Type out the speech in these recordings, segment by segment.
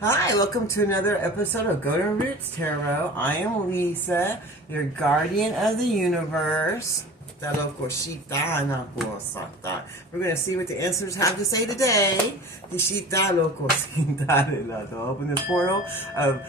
Hi, welcome to another episode of Golden Roots Tarot. I am Lisa, your guardian of the universe. We're going to see what the answers have to say today. To open this portal of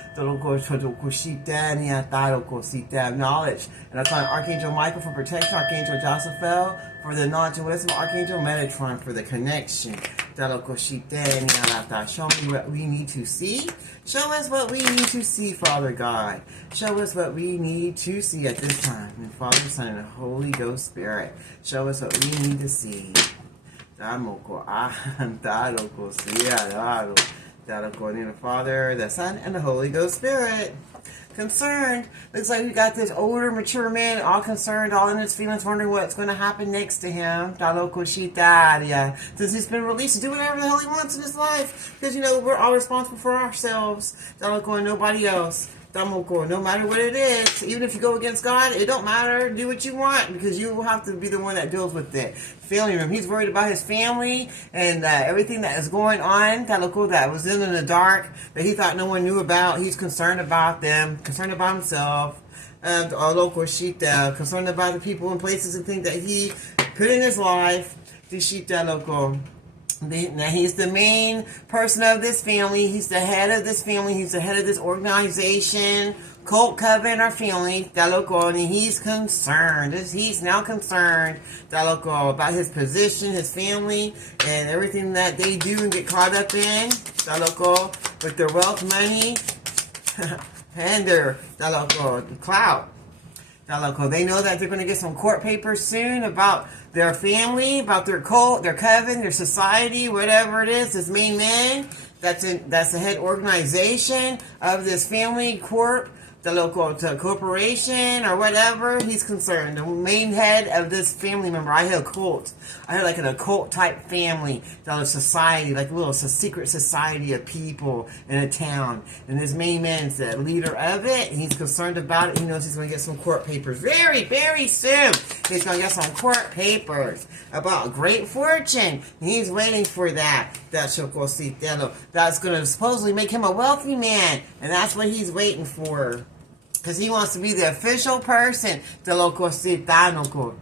knowledge. And I find Archangel Michael for protection, Archangel Josaphat for the knowledge and wisdom, Archangel Metatron for the connection. Show me what we need to see. Show us what we need to see, Father God. Show us what we need to see at this time. And Father, Son, and the Holy Ghost Spirit. Show us what we need to see. In the Father, the Son, and the Holy Ghost Spirit. Concerned. Looks like we got this older, mature man, all concerned, all in his feelings, wondering what's going to happen next to him. Since he's been released to do whatever the hell he wants in his life. Because, we're all responsible for ourselves. Nobody else. No matter what it is, even if you go against God, it don't matter. Do what you want, because you will have to be the one that deals with it. Failing him. He's worried about his family and everything that is going on. That was in the dark, that he thought no one knew about. He's concerned about them, concerned about himself. Concerned about the people and places and things that he put in his life. Now he's the main person of this family. He's the head of this family. He's the head of this organization, cult, coven, or family. And he's concerned. He's now concerned about his position, his family, and everything that they do and get caught up in. With their wealth, money, and their clout. They know that they're going to get some court papers soon about their family, about their cult, their coven, their society, whatever it is. This main man, that's the head organization of this family corp, the local corporation or whatever. He's concerned. The main head of this family member. I had a cult. I had like an occult type family, a society, like a little secret society of people in a town. And this main man is the leader of it. And he's concerned about it. He knows he's going to get some court papers very, very soon. He's going to get some court papers about great fortune. And he's waiting for that. That's going to supposedly make him a wealthy man. And that's what he's waiting for. Because he wants to be the official person to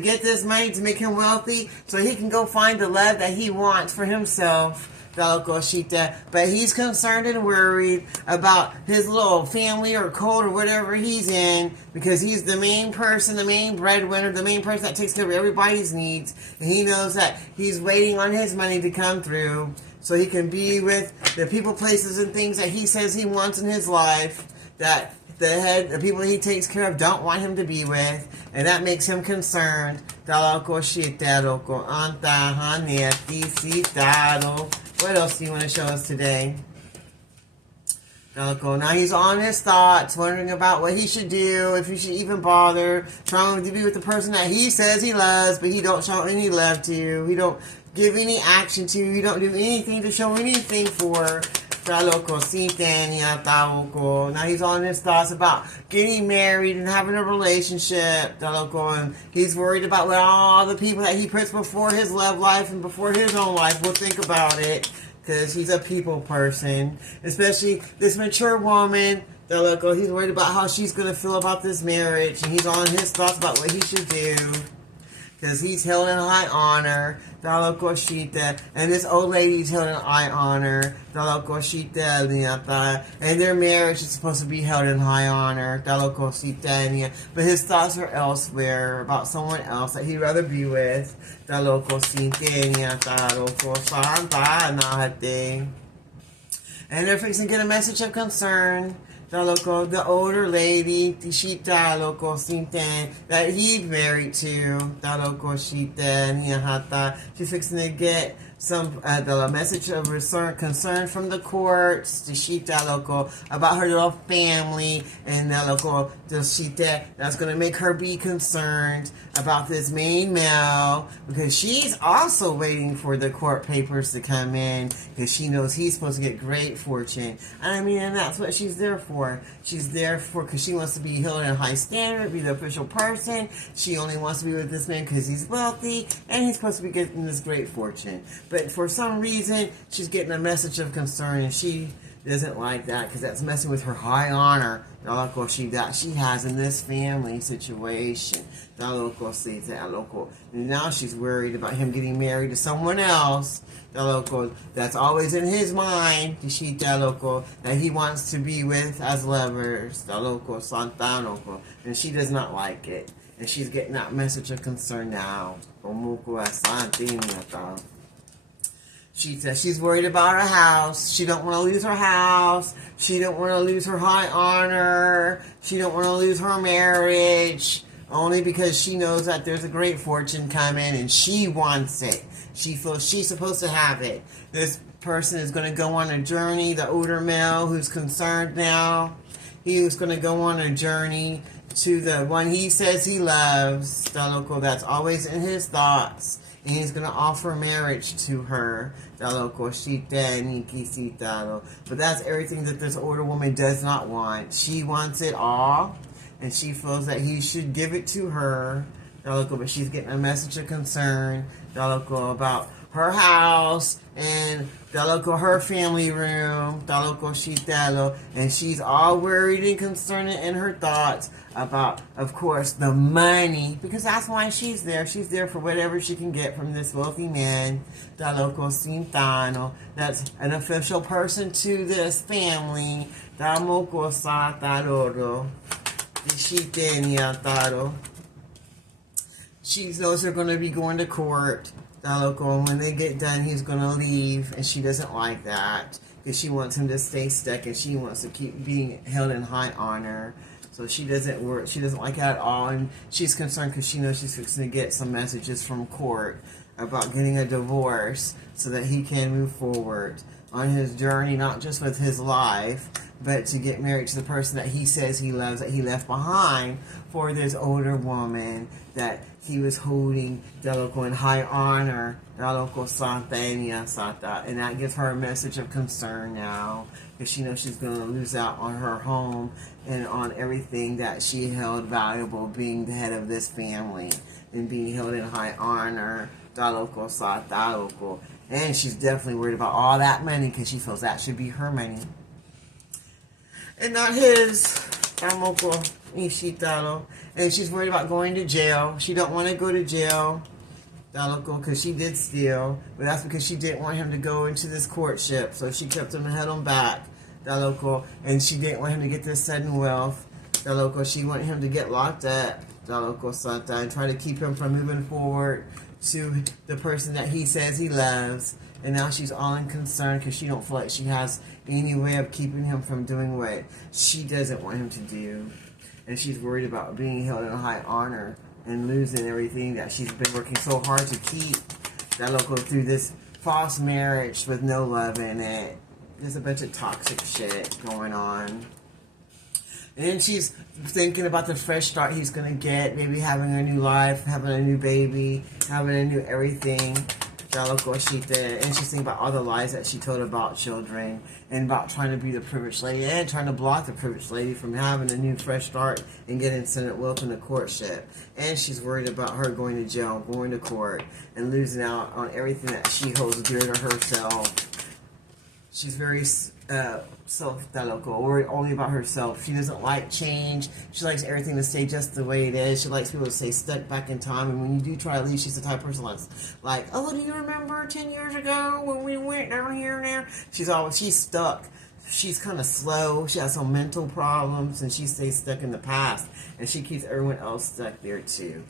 get this money to make him wealthy so he can go find the love that he wants for himself. But he's concerned and worried about his little family or cult or whatever he's in, because he's the main person, the main breadwinner, the main person that takes care of everybody's needs. And he knows that he's waiting on his money to come through so he can be with the people, places, and things that he says he wants in his life, that the people he takes care of don't want him to be with, and that makes him concerned. What else do you want to show us today? Now he's on his thoughts, wondering about what he should do, if he should even bother, trying to be with the person that he says he loves, but he don't show any love to, he don't give any action to, he don't do anything to show anything for. Now he's on his thoughts about getting married and having a relationship. And he's worried about what all the people that he puts before his love life and before his own life will think about it. Because he's a people person. Especially this mature woman. He's worried about how she's going to feel about this marriage. And he's on his thoughts about what he should do. Because he's held in high honor, and this old lady's held in high honor, and their marriage is supposed to be held in high honor, but his thoughts are elsewhere, about someone else that he'd rather be with, and they're fixing to get a message of concern. The older lady, that he's married to, she's fixing to get some the message of concern from the courts about her little family, and that's going to make her be concerned about this main male, because she's also waiting for the court papers to come in, because she knows he's supposed to get great fortune. And that's what she's there for. She's there for because she wants to be held in a high standard, be the official person. She only wants to be with this man because he's wealthy and he's supposed to be getting this great fortune. But for some reason, she's getting a message of concern, and she doesn't like that because that's messing with her high honor that she has in this family situation. And now she's worried about him getting married to someone else. That's always in his mind. That he wants to be with as lovers. And she does not like it. And she's getting that message of concern now. She says she's worried about her house. She don't want to lose her house. She don't want to lose her high honor. She don't want to lose her marriage. Only because she knows that there's a great fortune coming and she wants it. She feels she's supposed to have it. This person is going to go on a journey, the older male who's concerned now. He was going to go on a journey to the one he says he loves. That's always in his thoughts. And he's going to offer marriage to her. But that's everything that this older woman does not want. She wants it all. And she feels that he should give it to her. But she's getting a message of concern. About her house and her family room. And she's all worried and concerned in her thoughts about, of course, the money, because that's why she's there. She's there for whatever she can get from this wealthy man, Sintano. That's an official person to this family. She knows they're going to be going to court. And when they get done, he's going to leave, and she doesn't like that because she wants him to stay stuck, and she wants to keep being held in high honor. So she doesn't work. She doesn't like that at all, and she's concerned because she knows she's fixing to get some messages from court about getting a divorce so that he can move forward on his journey, not just with his life, but to get married to the person that he says he loves, that he left behind for this older woman that he was holding in high honor, and that gives her a message of concern now, because she knows she's going to lose out on her home and on everything that she held valuable, being the head of this family and being held in high honor. And she's definitely worried about all that money because she feels that should be her money and not his. And she's worried about going to jail. She don't want to go to jail because she did steal, but that's because she didn't want him to go into this courtship, so she kept him held him back. And she didn't want him to get this sudden wealth. She wanted him to get locked up. And try to keep him from moving forward to the person that he says he loves. And now she's all in concern because she don't feel like she has any way of keeping him from doing what she doesn't want him to do. And she's worried about being held in high honor and losing everything that she's been working so hard to keep. Through this false marriage with no love in it. There's a bunch of toxic shit going on. And she's thinking about the fresh start he's going to get. Maybe having a new life, having a new baby, having a new everything. And she's thinking about all the lies that she told about children and about trying to be the privileged lady and trying to block the privileged lady from having a new fresh start and getting Senate wealth in the courtship. And she's worried about her going to jail, going to court, and losing out on everything that she holds dear to herself. She's very worried only about herself. She doesn't like change. She likes everything to stay just the way it is. She likes people to stay stuck back in time. And when you do try to leave, she's the type of person that's like, oh, do you remember 10 years ago when we went down here and there? She's stuck. She's kind of slow. She has some mental problems, and she stays stuck in the past. And she keeps everyone else stuck there too.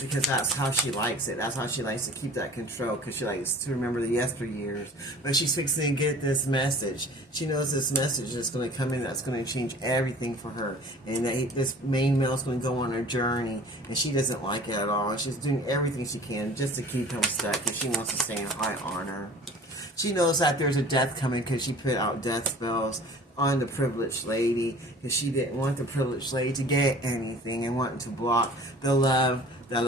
Because that's how she likes it. That's how she likes to keep that control, because she likes to remember the yesteryears. But she's fixing to get this message. She knows this message is going to come in that's going to change everything for her. And that this main male is going to go on her journey. And she doesn't like it at all. She's doing everything she can just to keep him stuck, because she wants to stay in high honor. She knows that there's a death coming because she put out death spells on the privileged lady, because she didn't want the privileged lady to get anything and wanting to block the love that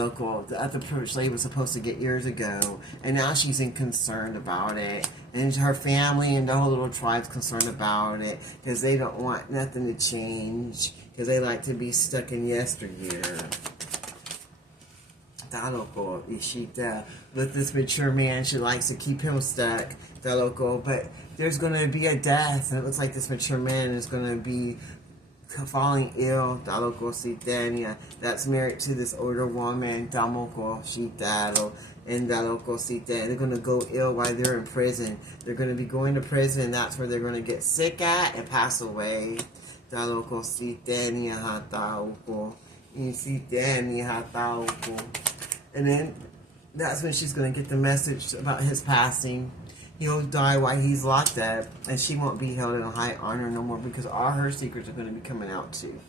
the privileged lady was supposed to get years ago. And now she's concerned about it, and her family and the whole little tribe's concerned about it, because they don't want nothing to change, because they like to be stuck in yesteryear. loco, Ishita. With this mature man, she likes to keep him stuck, that loco. But there's going to be a death, and it looks like this mature man is going to be falling ill, Daloko Sitania, that's married to this older woman, Damoko Shitaro, and Daloko Sita. They're going to go ill while they're in prison. They're going to be going to prison, and that's where they're going to get sick at and pass away. Daloko Sitania Hataoko, Sitania Hataoko. And then that's when she's going to get the message about his passing. He'll die while he's locked up, and she won't be held in high honor no more because all her secrets are going to be coming out too.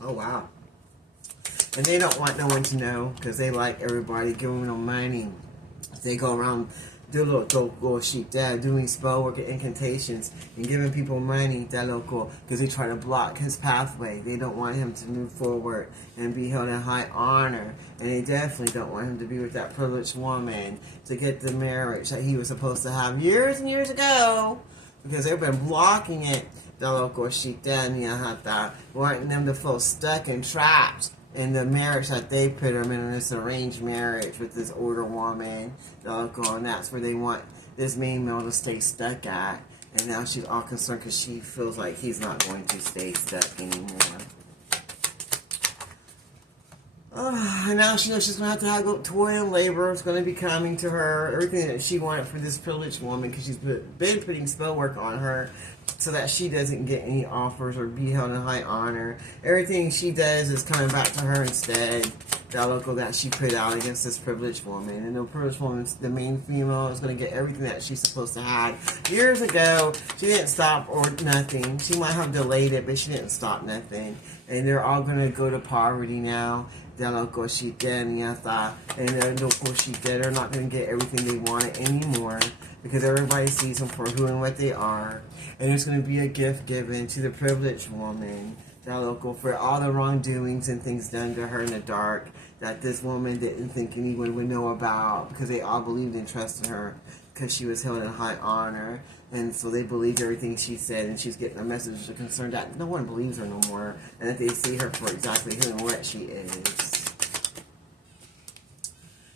Oh, wow. And they don't want no one to know because they like everybody giving them money. They go around doing spell work and incantations and giving people money because they try to block his pathway. They don't want him to move forward and be held in high honor, and they definitely don't want him to be with that privileged woman to get the marriage that he was supposed to have years and years ago, because they've been blocking it, wanting them to feel stuck and trapped in the marriage that they put him in this arranged marriage with this older woman, and that's where they want this main male to stay stuck at. And now she's all concerned because she feels like he's not going to stay stuck anymore. And now she knows she's going to have to go toil and labor. It's going to be coming to her. Everything that she wanted for this privileged woman, because she's been putting spell work on her so that she doesn't get any offers or be held in high honor. Everything she does is coming back to her instead. That local that she put out against this privileged woman. And the privileged woman, the main female, is going to get everything that she's supposed to have. Years ago, she didn't stop or nothing. She might have delayed it, but she didn't stop nothing. And they're all going to go to poverty now. And they're not going to get everything they want anymore because everybody sees them for who and what they are. And there's going to be a gift given to the privileged woman for all the wrongdoings and things done to her in the dark that this woman didn't think anyone would know about, because they all believed and trusted her because she was held in high honor. And so they believed everything she said, and she's getting a message of concern that no one believes her no more, and that they see her for exactly who and what she is.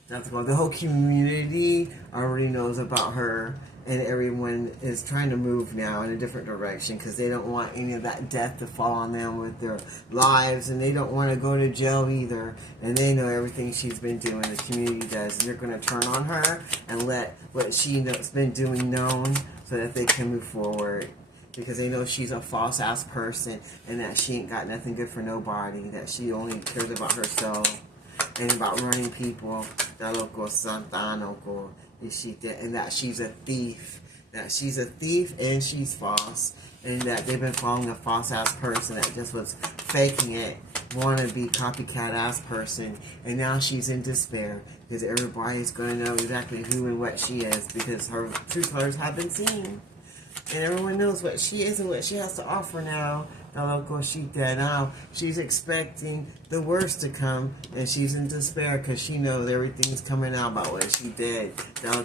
That's about the whole community already knows about her, and everyone is trying to move now in a different direction because they don't want any of that death to fall on them with their lives, and they don't want to go to jail either. And they know everything she's been doing, the community does, and they're going to turn on her and let what she's been doing known so that they can move forward, because they know she's a false-ass person and that she ain't got nothing good for nobody, that she only cares about herself and about running people, and that she's a thief, and she's false, and that they've been following a false-ass person that just was faking it, wannabe copycat-ass person, and now she's in despair because everybody's going to know exactly who and what she is because her true colors have been seen. And everyone knows what she is and what she has to offer now. Now she's expecting the worst to come, and she's in despair because she knows everything's coming out about what she did.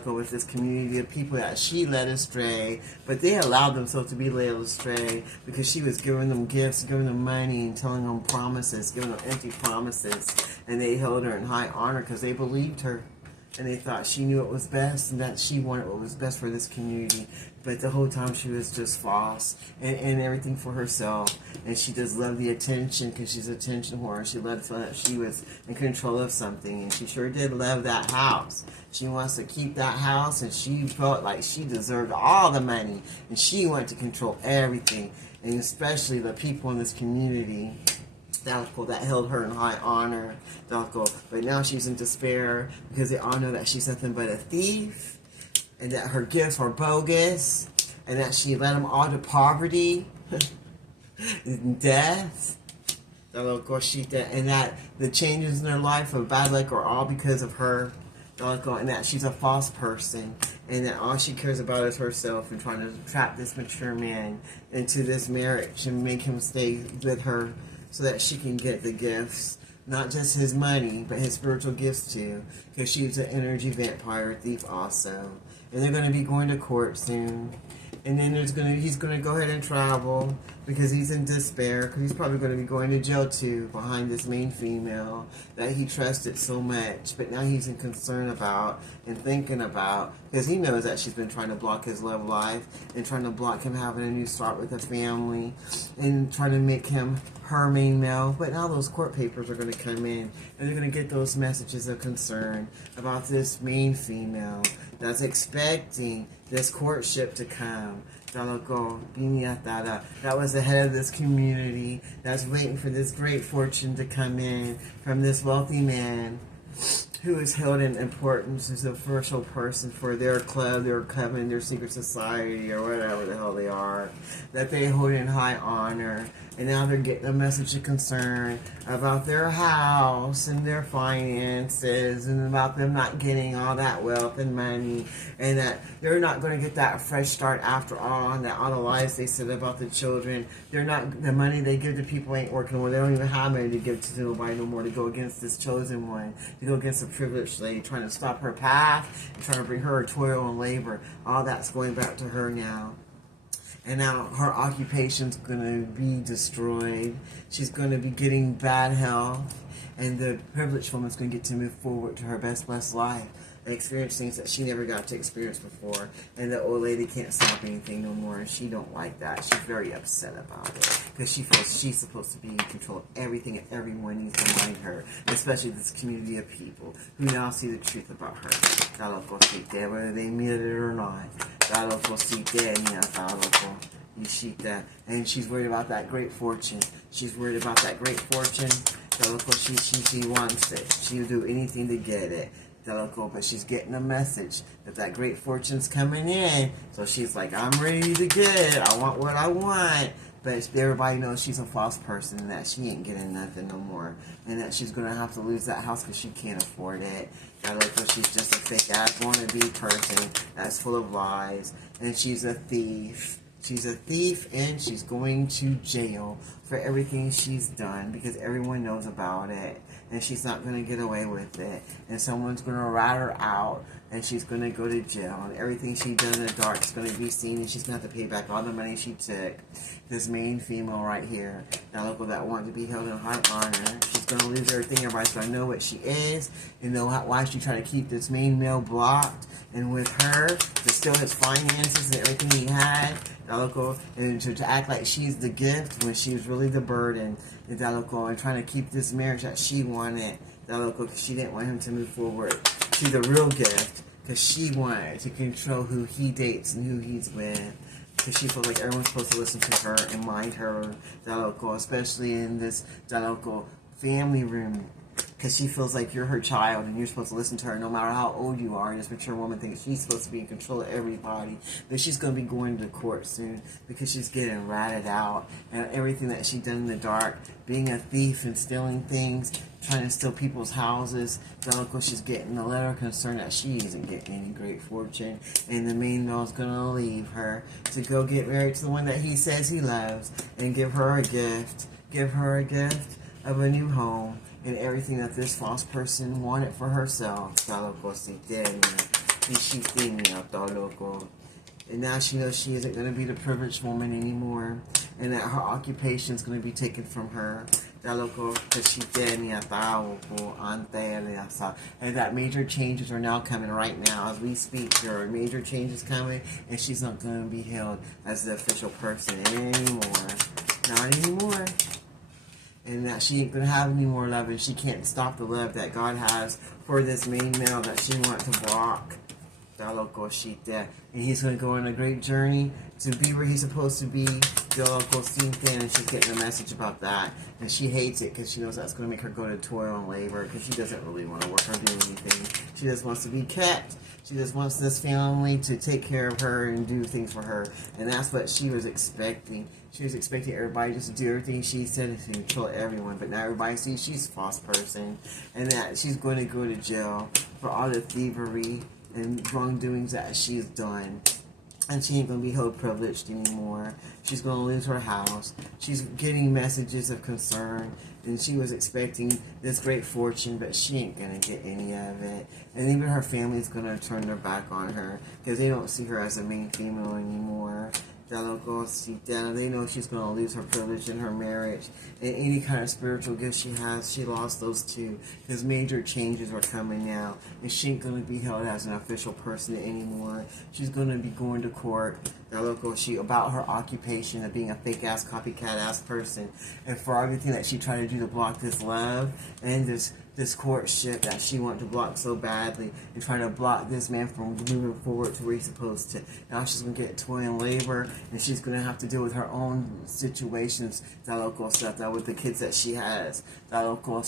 With this community of people that she led astray, but they allowed themselves to be led astray because she was giving them gifts, giving them money, and telling them promises, giving them empty promises, and they held her in high honor because they believed her. And they thought she knew what was best and that she wanted what was best for this community. But the whole time she was just false and everything for herself. And she just loved the attention because she's an attention whore. She loved feeling that she was in control of something. And she sure did love that house. She wants to keep that house, and she felt like she deserved all the money. And she wanted to control everything, and especially the people in this community that held her in high honor. But now she's in despair because they all know that she's nothing but a thief, and that her gifts are bogus, and that she led them all to poverty and death. And that the changes in her life of bad luck are all because of her. And that she's a false person, and that all she cares about is herself, and trying to trap this mature man into this marriage and make him stay with her so that she can get the gifts, not just his money, but his spiritual gifts too, because she's an energy vampire thief also. And they're going to be going to court soon. And then he's gonna go ahead and travel because he's in despair, because he's probably going to be going to jail too behind this main female that he trusted so much, but now he's in concern about and thinking about, because he knows that she's been trying to block his love life and trying to block him having a new start with a family and trying to make him her main male. But now those court papers are going to come in and they're going to get those messages of concern about this main female that's expecting this courtship to come. That was the head of this community that's waiting for this great fortune to come in from this wealthy man who is held in importance as a official person for their club, their coven, their secret society, or whatever the hell they are, that they hold in high honor. And now they're getting a message of concern about their house and their finances and about them not getting all that wealth and money, and that they're not going to get that fresh start after all, and that all the lies they said about the children, they're not, the money they give to people ain't working well. They don't even have money to give to nobody no more, to go against this chosen one, to go against the privileged lady, trying to stop her path and trying to bring her toil and labor. All that's going back to her now. And now her occupation's going to be destroyed. She's going to be getting bad health. And the privileged woman's going to get to move forward to her best blessed life and experience things that she never got to experience before. And the old lady can't stop anything no more. And she don't like that. She's very upset about it, because she feels she's supposed to be in control of everything, and everyone needs to mind her, especially this community of people who now see the truth about her. Whether they admit it or not. And she's worried about that great fortune. She's worried about that great fortune. She wants it. She'll do anything to get it. But she's getting a message that great fortune's coming in. So she's like, I'm ready to get it. I want what I want. But everybody knows she's a false person and that she ain't getting nothing no more. And that she's going to have to lose that house because she can't afford it. She's just a fake-ass wannabe person that's full of lies. And she's a thief. She's a thief, and she's going to jail for everything she's done, because everyone knows about it. And she's not going to get away with it. And someone's going to rat her out, and she's going to go to jail. And everything she done in the dark is going to be seen, and she's going to have to pay back all the money she took. This main female right here, that wanted to be held in high honor, she's going to lose everything. Everybody's going to know what she is, and know why she tried to keep this main male blocked. And with her, to steal his finances and everything he had, and to act like she's the gift when she's really the burden, and trying to keep this marriage that she wanted, because she didn't want him to move forward. She's the real gift, because she wanted to control who he dates and who he's with, because she feels like everyone's supposed to listen to her and mind her, especially in this family room. Because she feels like you're her child and you're supposed to listen to her no matter how old you are. And this mature woman thinks she's supposed to be in control of everybody. But she's going to be going to court soon because she's getting ratted out. And everything that she done in the dark, being a thief and stealing things, trying to steal people's houses. She's getting a letter of concern that she isn't getting any great fortune. And the main male's going to leave her to go get married to the one that he says he loves and give her a gift. Give her a gift of a new home. And everything that this false person wanted for herself. And now she knows she isn't going to be the privileged woman anymore. And that her occupation is going to be taken from her. And that major changes are now coming right now. As we speak, there are major changes coming. And she's not going to be held as the official person anymore. Not anymore. And that she ain't going to have any more love, and she can't stop the love that God has for this main male that she wants to block. And he's going to go on a great journey to be where he's supposed to be. And she's getting a message about that. And she hates it because she knows that's going to make her go to toil and labor, because she doesn't really want to work or do anything. She just wants to be kept. She just wants this family to take care of her and do things for her. And that's what she was expecting. She was expecting everybody just to do everything she said to control everyone. But now everybody sees she's a false person. And that she's going to go to jail for all the thievery and wrongdoings that she's done. And she ain't going to be held privileged anymore. She's going to lose her house. She's getting messages of concern. And she was expecting this great fortune, but she ain't going to get any of it. And even her family's going to turn their back on her because they don't see her as a main female anymore. They know she's going to lose her privilege in her marriage. And any kind of spiritual gift she has, she lost those too. Because major changes are coming now. And she ain't going to be held as an official person anymore. She's going to be going to court. About her occupation of being a fake-ass, copycat-ass person. And for everything that she tried to do to block this love and this courtship that she wanted to block so badly and trying to block this man from moving forward to where he's supposed to. Now she's going to get toil and labor, and she's going to have to deal with her own situations with the kids that she has. Because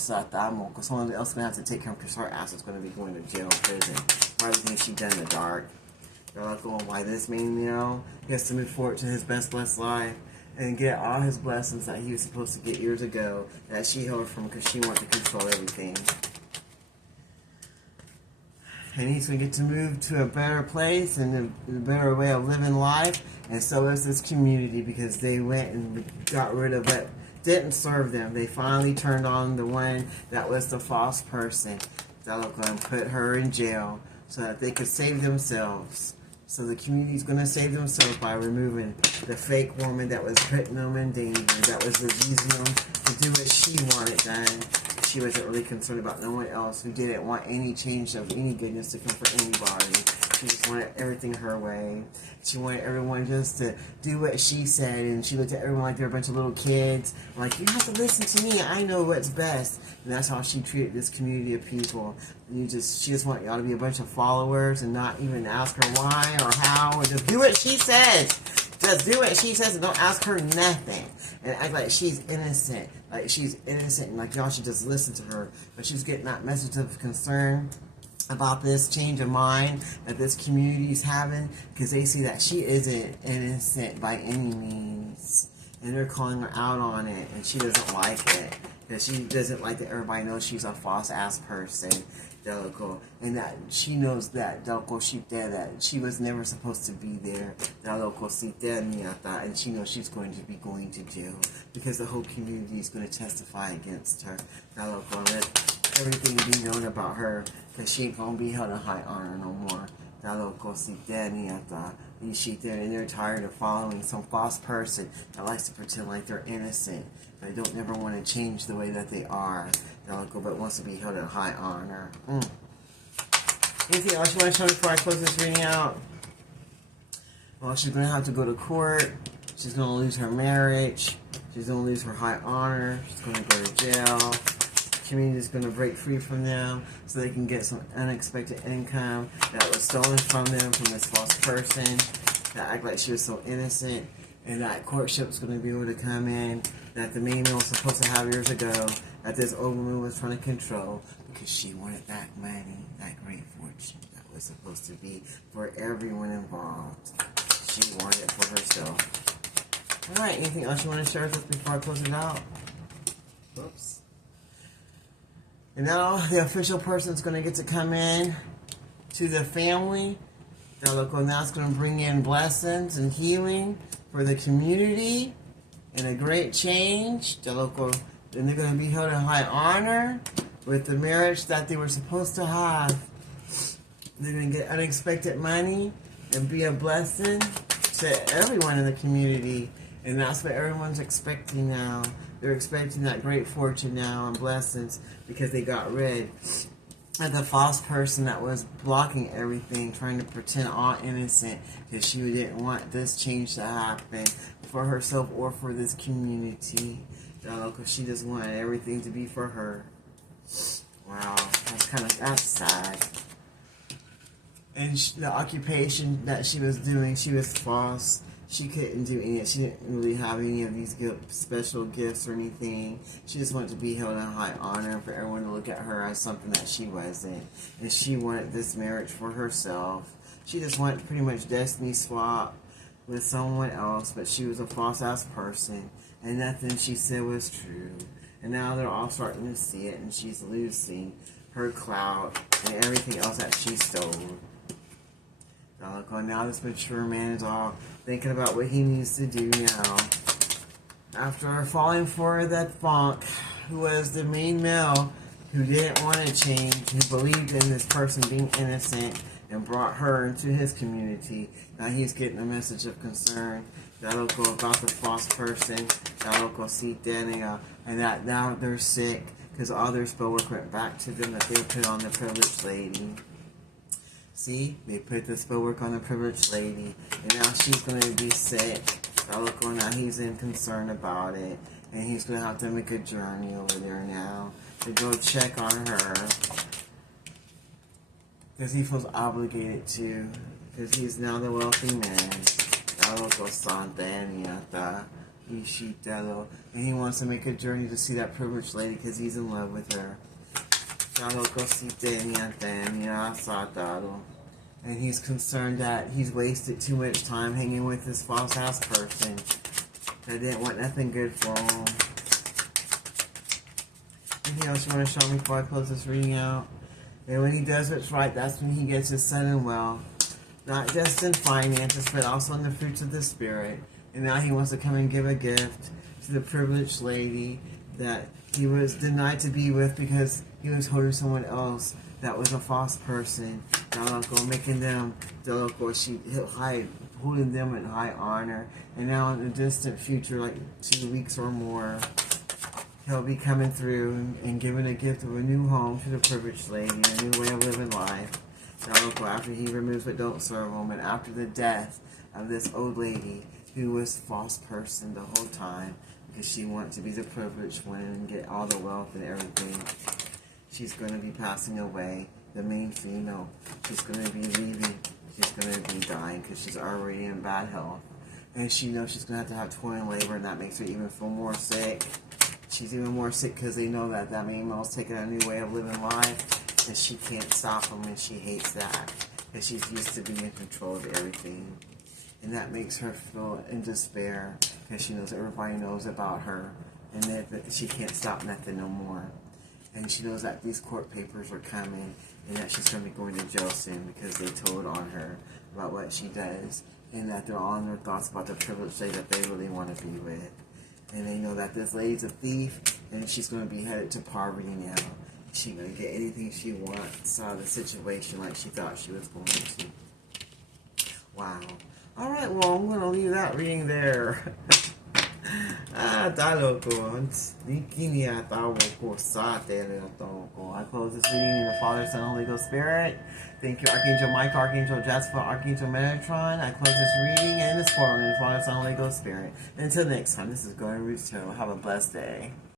someone else is going to have to take care of, because her ass is going to be going to jail, prison, for everything she done in the dark. Why this man, he has to move forward to his best blessed life and get all his blessings that he was supposed to get years ago that she held from because she wanted to control everything. And he's going to get to move to a better place and a better way of living life. And so is this community, because they went and got rid of what didn't serve them. They finally turned on the one that was the false person. That'll go and put her in jail so that they could save themselves. So the community is going to save themselves by removing the fake woman that was putting them in danger, that was abusing them to do what she wanted done. She wasn't really concerned about no one else, who didn't want any change of any goodness to come for anybody. She just wanted everything her way. She wanted everyone just to do what she said, and she looked at everyone like they're a bunch of little kids. Like, you have to listen to me. I know what's best. And that's how she treated this community of people. And she just want y'all to be a bunch of followers and not even ask her why or how, or just do what she says. Just do what she says and don't ask her nothing. And act like she's innocent. Like she's innocent and like y'all should just listen to her. But she's getting that message of concern about this change of mind that this community is having, because they see that she isn't innocent by any means. And they're calling her out on it, and she doesn't like it. Because she doesn't like that everybody knows she's a false-ass person. And that she knows that that she was never supposed to be there. And she knows she's going to jail because the whole community is going to testify against her. Let everything be known about her, because she ain't going to be held in high honor no more. And they're tired of following some false person that likes to pretend like they're innocent. They don't never want to change the way that they are. But wants to be held in high honor. Anything else you want to show me before I close this reading out? Well, she's going to have to go to court. She's going to lose her marriage. She's going to lose her high honor. She's going to go to jail. The community is going to break free from them so they can get some unexpected income that was stolen from them from this false person that act like she was so innocent. And that courtship is going to be able to come in that the main man was supposed to have years ago, that this old woman was trying to control because she wanted that money, that great fortune that was supposed to be for everyone involved. She wanted it for herself. Alright, anything else you want to share with us before I close it out? Whoops. And now the official person is going to get to come in to the family. Now it's going to bring in blessings and healing for the community and a great change. And they're going to be held in high honor with the marriage that they were supposed to have. They're going to get unexpected money and be a blessing to everyone in the community. And that's what everyone's expecting now. They're expecting that great fortune now and blessings because they got rid of the false person that was blocking everything, trying to pretend all innocent because she didn't want this change to happen for herself or for this community. Because she just wanted everything to be for her. Wow, that's sad. And the occupation that she was doing, she was false. She couldn't do any. She didn't really have any of these special gifts or anything. She just wanted to be held in high honor for everyone to look at her as something that she wasn't. And she wanted this marriage for herself. She just wanted pretty much destiny swap with someone else, but she was a false-ass person. And nothing she said was true. And now they're all starting to see it, and she's losing her clout and everything else that she stole. Now this mature man is all thinking about what he needs to do now. After falling for that funk, who was the main male, who didn't want to change, who believed in this person being innocent and brought her into his community. Now he's getting a message of concern. loco about the false person, that loco see Daniel, and that now they're sick because all their spell work went back to them that they put on the privileged lady. See, they put the spell work on the privileged lady, and now she's going to be sick. That loco now he's in concern about it, and he's going to have to make a journey over there now to go check on her. Because he feels obligated to, because he's now the wealthy man. And he wants to make a journey to see that privileged lady because he's in love with her. And he's concerned that he's wasted too much time hanging with this false house person that didn't want nothing good for him. Anything else you want to show me before I close this reading out? And when he does what's right, that's when he gets his sudden wealth. Not just in finances, but also in the fruits of the Spirit. And now he wants to come and give a gift to the privileged lady that he was denied to be with because he was holding someone else that was a false person. Making them, holding them in high honor. And now in the distant future, like 2 weeks or more, he'll be coming through and giving a gift of a new home to the privileged lady, a new way of living life. After he removes what don't serve him, and after the death of this old lady who was a false person the whole time because she wanted to be the privileged one and get all the wealth and everything, she's going to be passing away. The main female, she's going to be leaving. She's going to be dying because she's already in bad health. And she knows she's going to have toiling labor, and that makes her even feel more sick. She's even more sick because they know that that main male's taking a new way of living life. And she can't stop him, and she hates that because she's used to being in control of everything. And that makes her feel in despair because she knows everybody knows about her and that she can't stop nothing no more. And she knows that these court papers are coming and that she's going to be going to jail soon because they told on her about what she does and that they're all in their thoughts about the privileged lady that they really want to be with. And they know that this lady's a thief and she's going to be headed to poverty now. She's going to get anything she wants out of the situation like she thought she was going to. Wow. Alright, well, I'm going to leave that reading there. I close this reading in the Father, Son, Holy Ghost Spirit. Thank you, Archangel Michael, Archangel Jasper, Archangel Metatron. I close this reading and this forum in the Father, Son, Holy Ghost Spirit. Until next time, this is Going Roots Tarot. Have a blessed day.